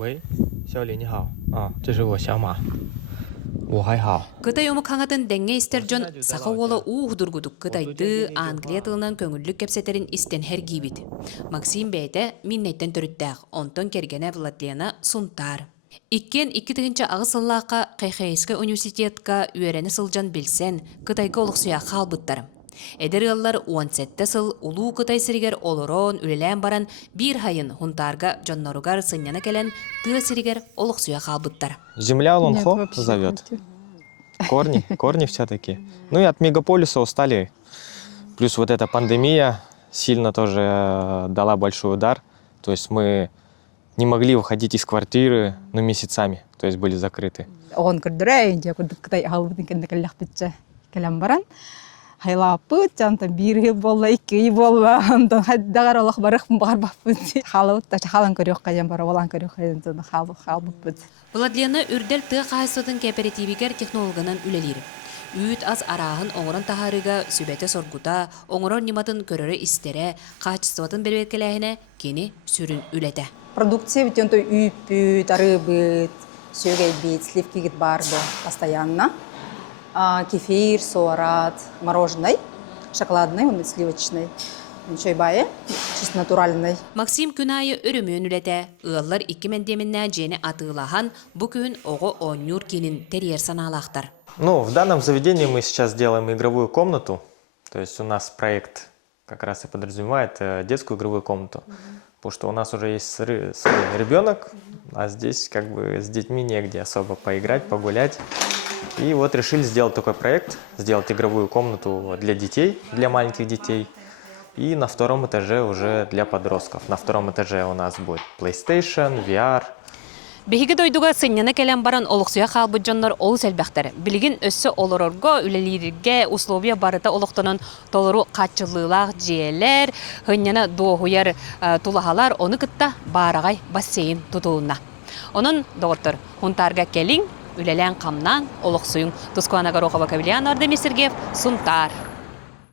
喂，小李你好啊，这是我小马，我还好。 Кытай омукхаңатын дәңе истерджон сақауолы уғдургудук Кытайды Англия тылынан көңіллік кепсетерин истен хергибит. Максим бәйті миннеттен түріттәқ, онтон кергене Владлена сунтар. Иккен 2-тігінші ағысыллаққа Қайхайскі университетка үйерені сылжан білсен Кытайға олықсуя қалбыттарым. Эдер ыллар 17 сыл улуу Кытай сиригер олорон үлелән баран бир хайын хунтарга жонноругар сынняна келен тыа сиригер олықсуя қалбыттар. Земля Лонхо зовет. Корни все-таки. Ну и от мегаполиса устали. Плюс вот эта пандемия сильно тоже дала большой удар. То есть мы не могли выходить из квартиры, месяцами, то есть были закрыты. Хайлапыт, жантан бир болла, 2 болла, антан хаддагар Аллах барых барбаппыт. Халыт та халан көрөк кайын бар, олан көрөк кайын халбыппыт. Владлена үрдел тыа қайсытын кооперативигер технологынан үлелер. Үйт аз арағын оңырын тахарыга сүбәті соргута, оңырын нематын көрөрі истере, қачыстыватын бербеткеләйіне кені сүрін үлеті. Продукция бит онто үйппүт, арыбыт, сөгей бит, сливки гит барды постоянно. Кефир, суарат, мороженое, шоколадный, он сливочный, чайбайы, чисто натуральный. Максим күнайы өрімін үлеті, ұғылар 2 мендеміннен жені атылахан, бұ күн оғы оңюр кенін терьер саналақтар. Ну, в данном заведении мы сейчас делаем игровую комнату. То есть у нас проект как раз и подразумевает детскую игровую комнату. Потому что у нас уже есть свой ребенок, а здесь как бы с детьми негде особо поиграть, погулять. И вот решили сделать такой проект, сделать игровую комнату для детей, для маленьких детей. И на 2-м этаже уже для подростков. На 2-м этаже у нас будет PlayStation, VR. Бехиги дойдуга сынняна келен баран олықсуя қалбы жоннар ол сәлбәқтар. Білігін өссі олырорго, үлелерге условия барыта олықтанын толыру қатчылылақ жиелер, хынняна доғуяр тулахалар оны кытта барағай бассейн тұтуына. Onun доғыртыр, хунтарға келін, үлелен қамнан олықсуың. Тускуанага Рохова Кавильян Ардемир Сергеев, Сунтар.